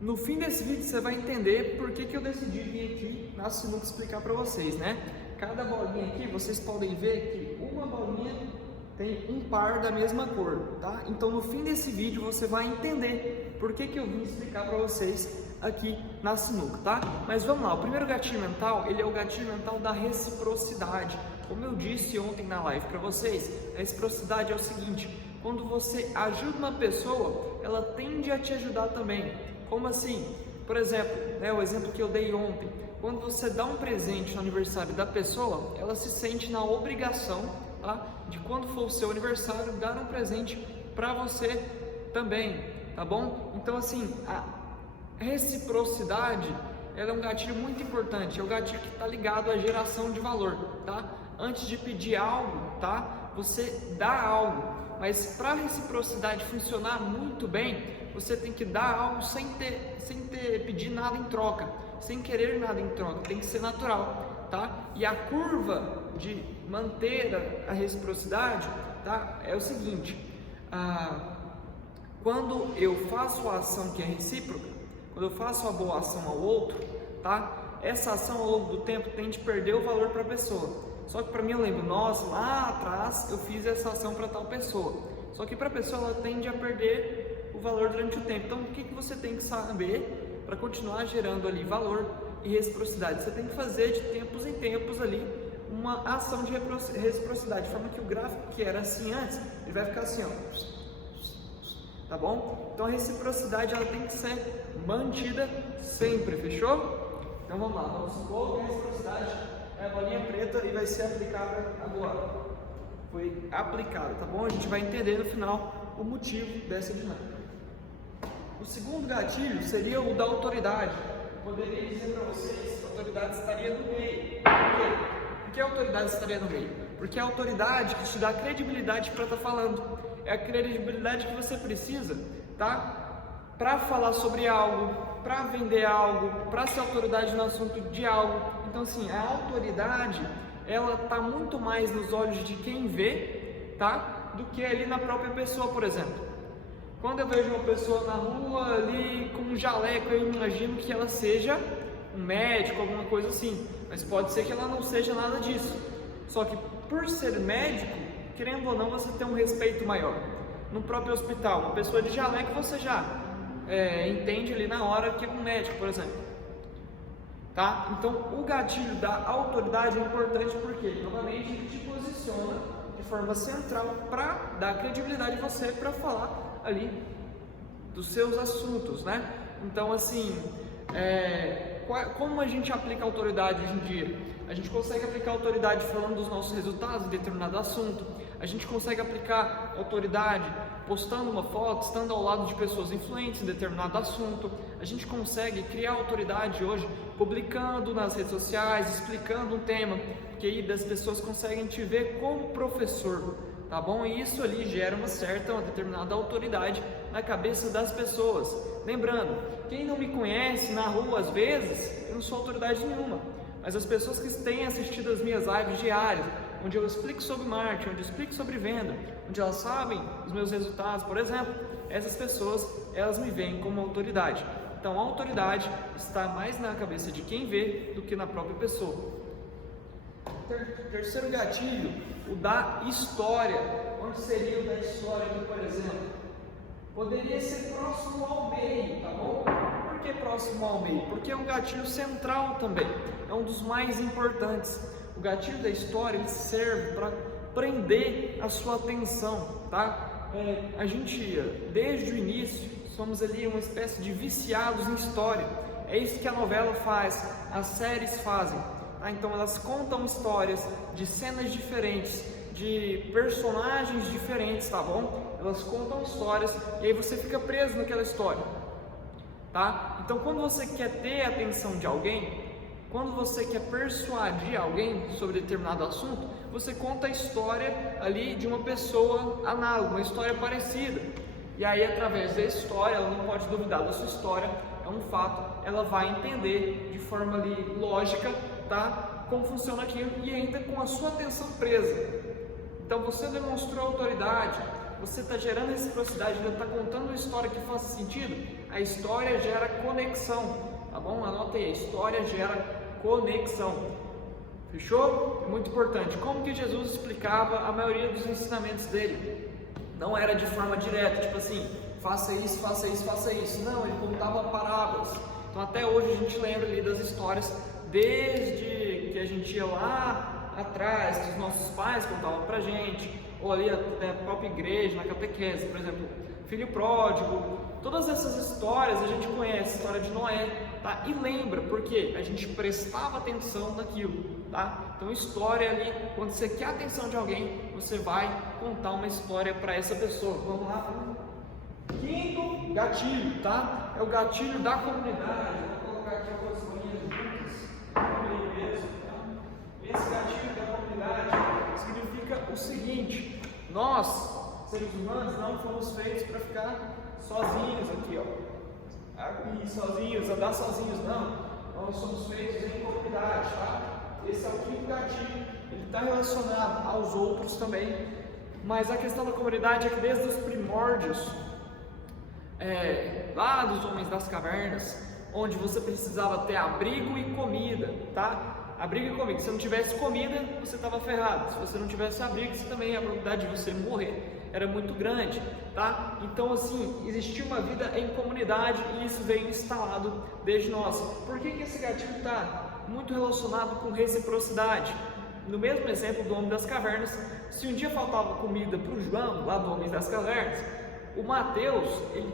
No fim desse vídeo você vai entender por que eu decidi vir aqui na Sinuca explicar para vocês, né? Cada bolinha aqui, vocês podem ver que uma bolinha tem um par da mesma cor, tá? Então no fim desse vídeo você vai entender por que eu vim explicar para vocês aqui na Sinuca, tá? Mas vamos lá, o primeiro gatilho mental, ele é o gatilho mental da reciprocidade. Como eu disse ontem na live para vocês, a reciprocidade é o seguinte: quando você ajuda uma pessoa, ela tende a te ajudar também. Como assim? Por exemplo, né, o exemplo que eu dei ontem, quando você dá um presente no aniversário da pessoa, ela se sente na obrigação, tá, de quando for o seu aniversário, dar um presente para você também, tá bom? Então assim, a reciprocidade, ela é um gatilho muito importante, é o gatilho que está ligado à geração de valor, tá? Antes de pedir algo, tá, você dá algo, mas para a reciprocidade funcionar muito bem, você tem que dar algo sem pedir nada em troca, sem querer nada em troca, tem que ser natural, tá? E a curva de manter a reciprocidade, tá, é o seguinte: quando eu faço a ação que é recíproca, quando eu faço a boa ação ao outro, tá, essa ação ao longo do tempo tende a perder o valor para a pessoa. Só que para mim eu lembro, nossa, lá atrás eu fiz essa ação para tal pessoa. Só que para a pessoa ela tende a perder o valor durante o tempo. Então o que você tem que saber para continuar gerando ali valor e reciprocidade? Você tem que fazer de tempos em tempos ali uma ação de reciprocidade, de forma que o gráfico que era assim antes, ele vai ficar assim, ó. Tá bom? Então a reciprocidade ela tem que ser mantida sempre, fechou? Então vamos lá, vamos supor que a reciprocidade é a bolinha preta e vai ser aplicada agora. Foi aplicada, tá bom? A gente vai entender no final o motivo dessa dinâmica. O segundo gatilho seria o da autoridade. Eu poderia dizer para vocês que a autoridade estaria no meio. Por quê? Por que a autoridade estaria no meio? Porque é a autoridade que te dá credibilidade para estar falando. É a credibilidade que você precisa, tá? Para falar sobre algo, para vender algo, para ser autoridade no assunto de algo. Então assim, a autoridade, ela tá muito mais nos olhos de quem vê, tá? Do que ali na própria pessoa, por exemplo. Quando eu vejo uma pessoa na rua ali com um jaleco, eu imagino que ela seja um médico, alguma coisa assim. Mas pode ser que ela não seja nada disso. Só que por ser médico, querendo ou não, você tem um respeito maior. No próprio hospital, uma pessoa de jaleco você já entende ali na hora que é um médico, por exemplo. Tá? Então o gatilho da autoridade é importante porque, novamente, ele te posiciona de forma central para dar credibilidade a você para falar ali dos seus assuntos, né? Então assim, como a gente aplica autoridade hoje em dia? A gente consegue aplicar autoridade falando dos nossos resultados em determinado assunto. A gente consegue aplicar autoridade postando uma foto, estando ao lado de pessoas influentes em determinado assunto. A gente consegue criar autoridade hoje publicando nas redes sociais, explicando um tema, que aí as pessoas conseguem te ver como professor, tá bom? E isso ali gera uma determinada autoridade na cabeça das pessoas. Lembrando, quem não me conhece na rua, às vezes, eu não sou autoridade nenhuma. Mas as pessoas que têm assistido as minhas lives diárias, onde eu explico sobre marketing, onde eu explico sobre venda, onde elas sabem os meus resultados, por exemplo, essas pessoas, elas me veem como autoridade. Então a autoridade está mais na cabeça de quem vê do que na própria pessoa. Terceiro gatilho, o da história. Onde seria o da história aqui, por exemplo? Poderia ser próximo ao meio, tá bom? Por que próximo ao meio? Porque é um gatilho central também, é um dos mais importantes. O gatilho da história, ele serve para prender a sua atenção, tá? A gente, desde o início, somos ali uma espécie de viciados em história. É isso que a novela faz, as séries fazem, tá? Então elas contam histórias de cenas diferentes, de personagens diferentes, tá bom? Elas contam histórias e aí você fica preso naquela história, tá? Então quando você quer ter a atenção de alguém, quando você quer persuadir alguém sobre determinado assunto, você conta a história ali de uma pessoa análoga, uma história parecida. E aí, através da história, ela não pode duvidar da sua história, é um fato, ela vai entender de forma ali lógica, tá? Como funciona aquilo e ainda com a sua atenção presa. Então você demonstrou autoridade, você está gerando reciprocidade, ainda está contando uma história que faça sentido, a história gera conexão, tá bom? Anota aí, a história gera conexão. Fechou? É muito importante. Como que Jesus explicava a maioria dos ensinamentos dele? Não era de forma direta, tipo assim, faça isso, faça isso, faça isso. Não, ele contava parábolas. Então até hoje a gente lembra ali das histórias, desde que a gente ia lá atrás, que os nossos pais contavam pra gente, ou ali na própria igreja, na catequese, por exemplo, filho pródigo, todas essas histórias a gente conhece, a história de Noé, tá? E lembra, porque a gente prestava atenção naquilo, tá? Então história ali, quando você quer a atenção de alguém, você vai contar uma história para essa pessoa. Vamos lá, quinto gatilho, tá? É o gatilho da comunidade. Vou colocar aqui algumas linhas juntas, esse gatilho da comunidade significa o seguinte: nós, seres humanos, não fomos feitos para ficar sozinhos aqui, ó, aqui sozinhos, andar sozinhos, não. Nós somos feitos em comunidade, tá? Esse é o quinto gatilho. Ele está relacionado aos outros também, mas a questão da comunidade é que desde os primórdios, lá dos homens das cavernas, onde você precisava ter abrigo e comida, tá? Abrigo e comida. Se você não tivesse comida, você estava ferrado. Se você não tivesse abrigo, você também, a probabilidade de você morrer era muito grande, tá? Então, assim, existia uma vida em comunidade e isso veio instalado desde nós. Por que esse gatilho está muito relacionado com reciprocidade? No mesmo exemplo do homem das cavernas, se um dia faltava comida para o João, lá do homem das cavernas, o Mateus, ele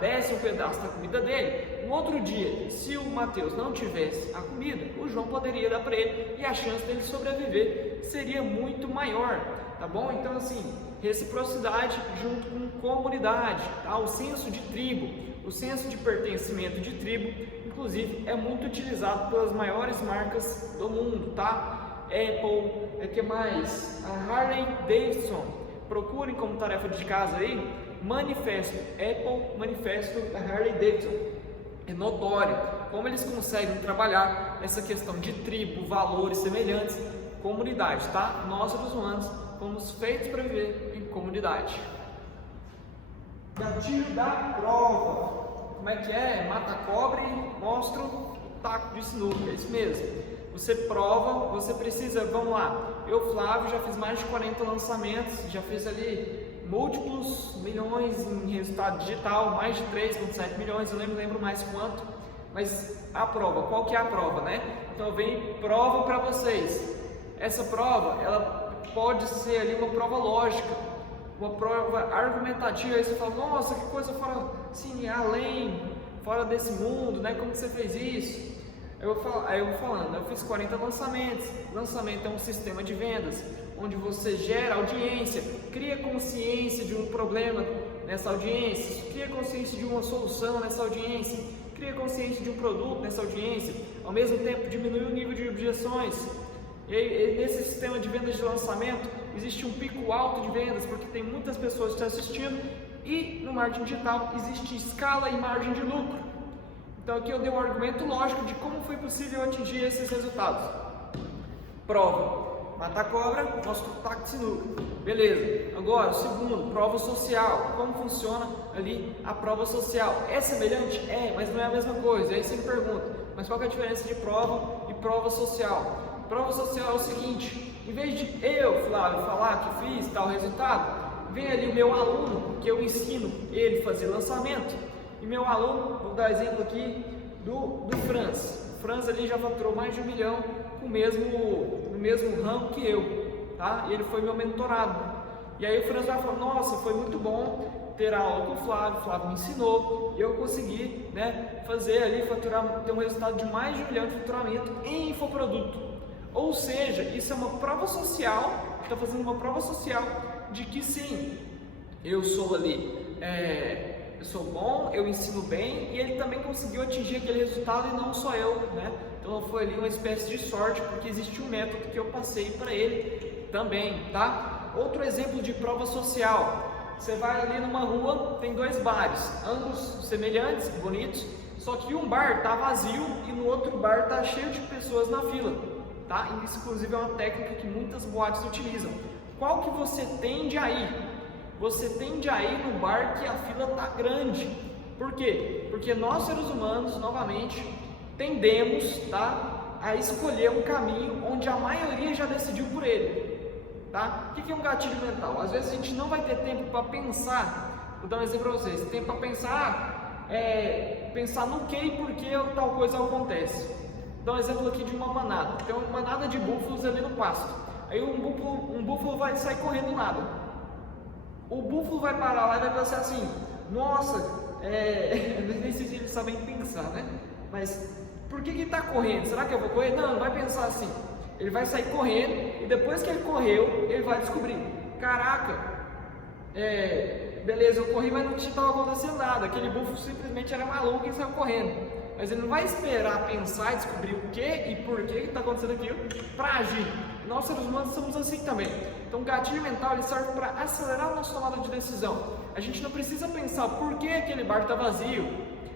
desce um pedaço da comida dele. No outro dia, se o Mateus não tivesse a comida, o João poderia dar para ele e a chance dele sobreviver seria muito maior, tá bom? Então, assim, reciprocidade junto com comunidade, tá? O senso de tribo, o senso de pertencimento de tribo, inclusive, é muito utilizado pelas maiores marcas do mundo, tá? Apple, que mais? A Harley Davidson. Procurem como tarefa de casa aí, manifesto Apple, manifesto da Harley Davidson. É notório como eles conseguem trabalhar essa questão de tribo, valores semelhantes, comunidade, tá? Nós, seres humanos, fomos feitos para viver em comunidade. Gatilho da prova. Como é que é? Mata a cobra e mostra o taco de sinuca. É isso mesmo. Você prova, você precisa, vamos lá. Eu, Flávio, já fiz mais de 40 lançamentos, já fiz ali múltiplos milhões em resultado digital, mais de 3,7 milhões, eu não lembro mais quanto, mas a prova, qual que é a prova, né? Então vem prova para vocês. Essa prova, ela pode ser ali uma prova lógica, uma prova argumentativa, aí você fala, nossa, que coisa fora, assim, além, fora desse mundo, né? Como que você fez isso? Eu vou falando, eu fiz 40 lançamentos. Lançamento é um sistema de vendas, onde você gera audiência, cria consciência de um problema nessa audiência, cria consciência de uma solução nessa audiência, cria consciência de um produto nessa audiência, ao mesmo tempo diminui o nível de objeções. E aí, nesse sistema de vendas de lançamento, existe um pico alto de vendas, porque tem muitas pessoas te assistindo, e no marketing digital existe escala e margem de lucro. Então aqui eu dei um argumento lógico de como foi possível atingir esses resultados. Prova. Matar cobra, mostra o taco de sinuca. Beleza. Agora, o segundo, prova social. Como funciona ali a prova social? É semelhante? É, mas não é a mesma coisa. Aí você me pergunta, mas qual que é a diferença de prova e prova social? Prova social é o seguinte, em vez de eu, Flávio, falar que fiz tal resultado, vem ali o meu aluno, que eu ensino ele a fazer lançamento, e meu aluno, vou dar exemplo aqui do Franz. O Franz ali já faturou mais de 1 milhão com no mesmo ramo que eu, tá? E ele foi meu mentorado. E aí o Franz vai falar, nossa, foi muito bom ter aula com o Flávio me ensinou, e eu consegui, né, fazer ali, ter um resultado de mais de 1 milhão de faturamento em infoproduto. Ou seja, isso é uma prova social, está fazendo uma prova social de que sim, eu sou ali, eu sou bom, eu ensino bem, e ele também conseguiu atingir aquele resultado e não só eu, né? Então foi ali uma espécie de sorte, porque existe um método que eu passei para ele também, tá? Outro exemplo de prova social, você vai ali numa rua, tem 2 bares, ambos semelhantes, bonitos, só que um bar está vazio e no outro bar está cheio de pessoas na fila, tá? Isso inclusive é uma técnica que muitas boates utilizam. Qual que você tende a ir? você tende a ir no bar que a fila está grande. Por quê? Porque nós seres humanos, novamente, tendemos, tá, a escolher um caminho onde a maioria já decidiu por ele. Tá? O que é um gatilho mental? Às vezes a gente não vai ter tempo para pensar. Vou dar um exemplo para vocês. Tempo para pensar, pensar no que e por que tal coisa acontece. Vou dar um exemplo aqui de uma manada. Tem uma manada de búfalos ali no pasto. Aí um búfalo vai sair correndo do nada. O búfalo vai parar lá e vai pensar assim: nossa, nem sei se eles sabem pensar, né? Mas por que ele está correndo? Será que eu vou correr? Não, ele vai pensar assim. Ele vai sair correndo e depois que ele correu, ele vai descobrir: caraca, beleza, eu corri, mas não estava acontecendo nada. Aquele búfalo simplesmente era maluco e saiu correndo. Mas ele não vai esperar pensar e descobrir o que e por que está acontecendo aquilo para agir. Nós seres humanos somos assim também. Então o gatilho mental ele serve para acelerar a nossa tomada de decisão. A gente não precisa pensar por que aquele bar está vazio.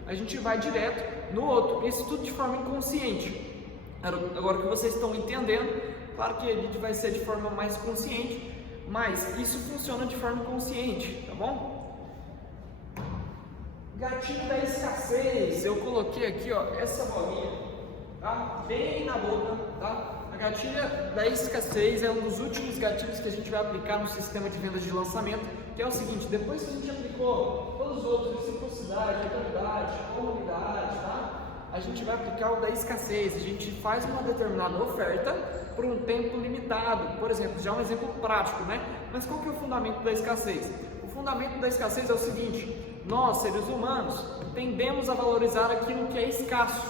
A gente vai direto no outro. Isso tudo de forma inconsciente. Agora que vocês estão entendendo, claro que a gente vai ser de forma mais consciente, mas isso funciona de forma consciente, tá bom? Gatilho da escassez, eu coloquei aqui, ó, essa bolinha, tá? Bem na boca, tá? A gatilha da escassez é um dos últimos gatilhos que a gente vai aplicar no sistema de vendas de lançamento, que é o seguinte: depois que a gente aplicou todos os outros, reciprocidade, autoridade, comunidade, tá? A gente vai aplicar o da escassez. A gente faz uma determinada oferta por um tempo limitado. Por exemplo, já um exemplo prático, né? Mas qual que é o fundamento da escassez? O fundamento da escassez é o seguinte: nós, seres humanos, tendemos a valorizar aquilo que é escasso.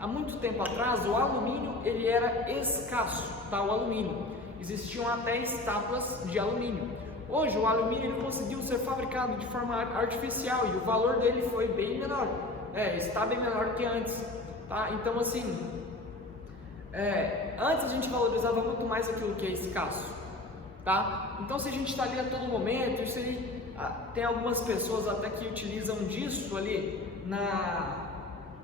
Há muito tempo atrás, o alumínio ele era escasso, tá? O alumínio. Existiam até estátuas de alumínio. Hoje, o alumínio ele conseguiu ser fabricado de forma artificial e o valor dele foi bem menor. Está bem menor que antes, tá? Então assim, antes a gente valorizava muito mais aquilo que é escasso, tá? Então se a gente está ali a todo momento, isso aí, tem algumas pessoas até que utilizam disso ali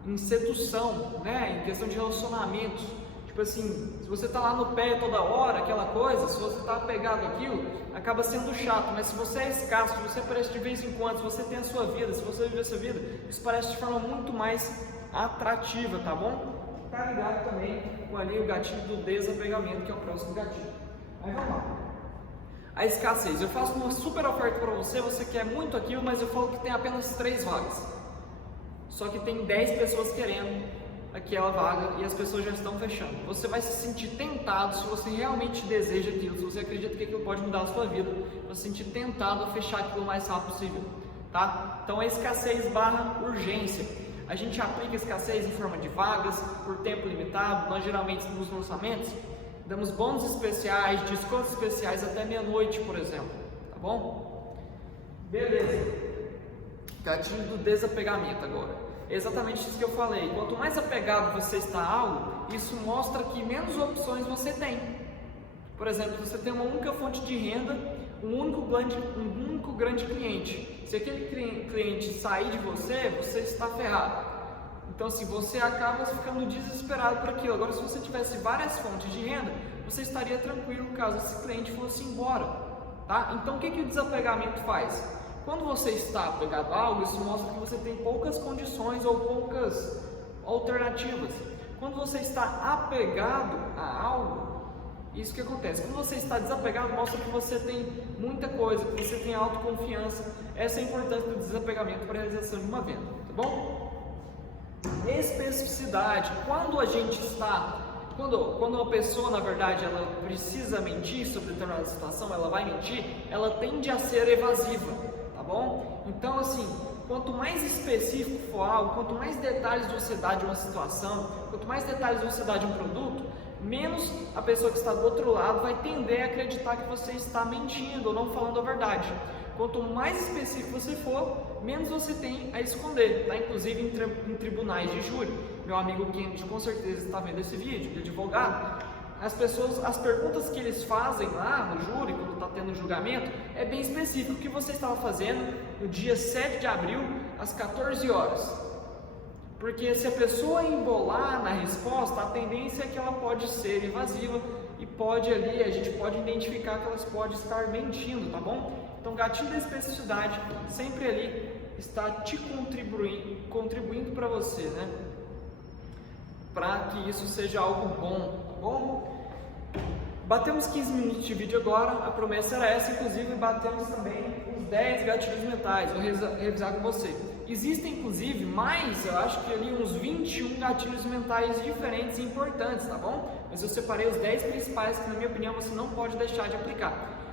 em sedução, né? Em questão de relacionamentos. Tipo assim, se você está lá no pé toda hora, aquela coisa, se você está apegado àquilo, acaba sendo chato. Mas se você é escasso, se você aparece de vez em quando, se você tem a sua vida, se você vive a sua vida, isso parece de forma muito mais atrativa, tá bom? Tá ligado também com ali o gatilho do desapegamento, que é o próximo gatilho. Aí vamos lá. A escassez. Eu faço uma super oferta para você, você quer muito aquilo, mas eu falo que tem apenas 3 vagas. Só que tem 10 pessoas querendo aquela vaga e as pessoas já estão fechando. Você vai se sentir tentado, se você realmente deseja aquilo, se você acredita que aquilo pode mudar a sua vida, vai se sentir tentado a fechar aquilo o mais rápido possível, tá? Então a escassez / urgência. A gente aplica a escassez em forma de vagas, por tempo limitado. Nós geralmente nos lançamentos damos bônus especiais, descontos especiais até meia-noite, por exemplo, tá bom? Beleza. Gatilho do desapegamento agora. Exatamente isso que eu falei. Quanto mais apegado você está a algo, isso mostra que menos opções você tem. Por exemplo, você tem uma única fonte de renda, um único grande cliente. Se aquele cliente sair de você, você está ferrado. Então, assim, você acaba ficando desesperado por aquilo. Agora, se você tivesse várias fontes de renda, você estaria tranquilo caso esse cliente fosse embora, tá? Então, o que o desapegamento faz? Quando você está apegado a algo, isso mostra que você tem poucas condições ou poucas alternativas. Quando você está apegado a algo, isso que acontece. Quando você está desapegado, mostra que você tem muita coisa, que você tem autoconfiança. Essa é a importância do desapegamento para a realização de uma venda, tá bom? Especificidade. Quando uma pessoa, na verdade, ela precisa mentir sobre determinada situação, ela vai mentir, ela tende a ser evasiva, tá bom? Então, assim, quanto mais específico for algo, quanto mais detalhes você dá de uma situação, quanto mais detalhes você dá de um produto, menos a pessoa que está do outro lado vai tender a acreditar que você está mentindo ou não falando a verdade. Quanto mais específico você for, menos você tem a esconder, tá? Inclusive em tribunais de júri. Meu amigo Kennedy com certeza está vendo esse vídeo, de advogado. As perguntas que eles fazem lá no júri, quando está tendo julgamento, é bem específico. O que você estava fazendo no dia 7 de abril, às 14 horas? Porque se a pessoa embolar na resposta, a tendência é que ela pode ser evasiva e a gente pode identificar que elas podem estar mentindo, tá bom? Então, gatilho da especificidade sempre ali está te contribuindo para você, né? Para que isso seja algo bom, tá bom? Batemos 15 minutos de vídeo agora, a promessa era essa, inclusive batemos também os 10 gatilhos mentais, vou revisar com você. Existem inclusive mais, eu acho que ali uns 21 gatilhos mentais diferentes e importantes, tá bom? Mas eu separei os 10 principais que na minha opinião você não pode deixar de aplicar.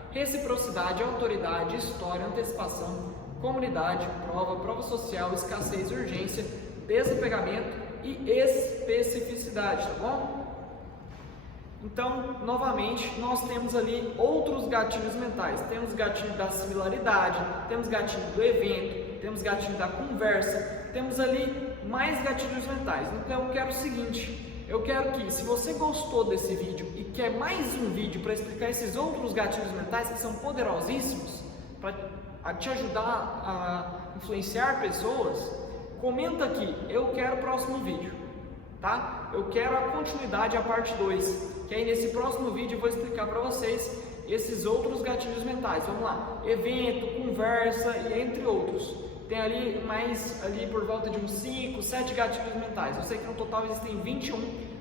Reciprocidade, autoridade, história, antecipação, comunidade, prova social, escassez, urgência, desapegamento e especificidade, tá bom? Então, novamente, nós temos ali outros gatilhos mentais. Temos gatilho da similaridade, temos gatilho do evento, temos gatilho da conversa, temos ali mais gatilhos mentais. Então, eu quero o seguinte, eu quero que, se você gostou desse vídeo e quer mais um vídeo para explicar esses outros gatilhos mentais que são poderosíssimos, para te ajudar a influenciar pessoas, comenta aqui, eu quero o próximo vídeo, tá? Eu quero a continuidade, a parte 2, que aí nesse próximo vídeo eu vou explicar para vocês esses outros gatilhos mentais. Vamos lá, evento, conversa e entre outros. Tem ali mais, ali por volta de uns 5, 7 gatilhos mentais. Eu sei que no total existem 21,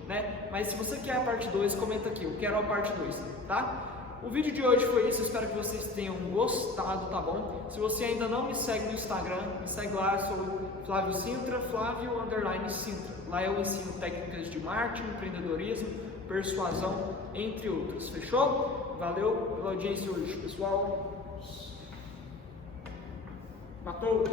né? Mas se você quer a parte 2, comenta aqui, eu quero a parte 2, tá? O vídeo de hoje foi isso, eu espero que vocês tenham gostado, tá bom? Se você ainda não me segue no Instagram, me segue lá, eu sou Flávio Sintra, Flávio_Sintra. Lá eu ensino técnicas de marketing, empreendedorismo, persuasão, entre outros. Fechou? Valeu pela audiência hoje, pessoal. Matou!